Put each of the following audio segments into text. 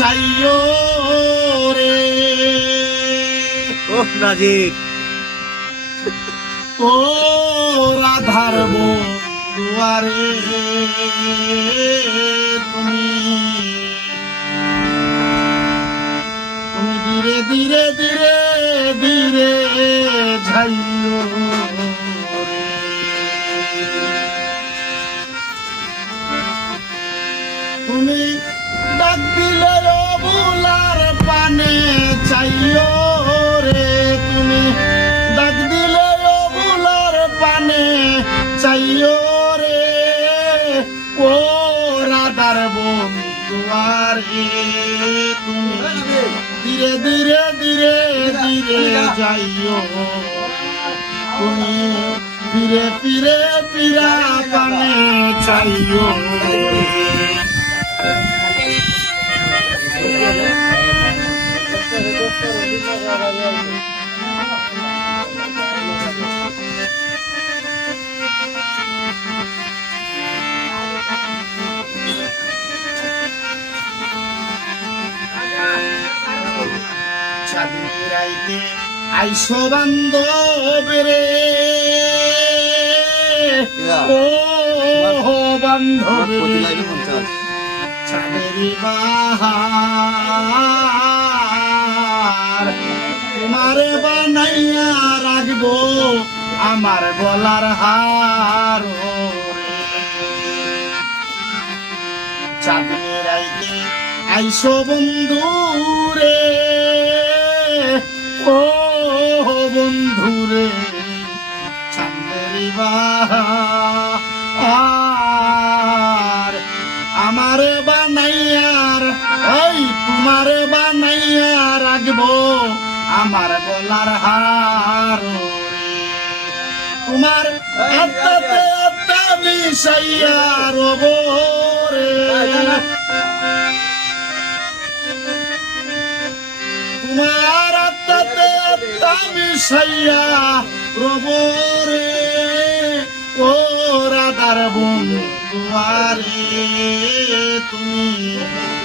চাইও রে ও নাজির ও রাধার দুয়ারে তুমি তুমি ধীরে ধীরে ধীরে ধীরে যাইও রে। তুমি ডাক দিলে বুলার পানে চাইও রে তুমি ডাক দিলে বুলার পানে চাইও রে ও রাধার বন্ধুয়ারে তুমি ধীরে ধীরে ধীরে ধীরে যাইও তুমি ফিরে ফিরে ফিরা পানে চাইও চাঁদনিরাইতে আইসো বান্ধব রে ও বান্ধব চাঁদেরি বাহার তোমারে বানাইয়া রাখবো আমার গলার হার চাঁদনিরাইতে আইসো বন্ধু রে ও বন্ধুরে চাঁদেরি বাহার আমারে বানাইয়ার ওই তোমারে বানাইয়া রাখবো আমার গলার হার তোমার আত্মাতে আত্মা মিশাইয়া রব রে তোমার আত্মাতে আত্মা মিশাইয়া রব রে ও রাধার বন্ধুয়ারে তুমি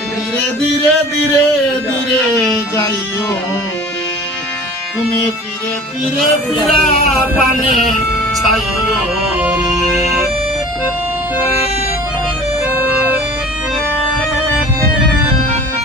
ধীরে ধীরে ধীরে ধীরে যাইও রে তুমি ফিরে ফিরে ফিরা পানে ছাইও রে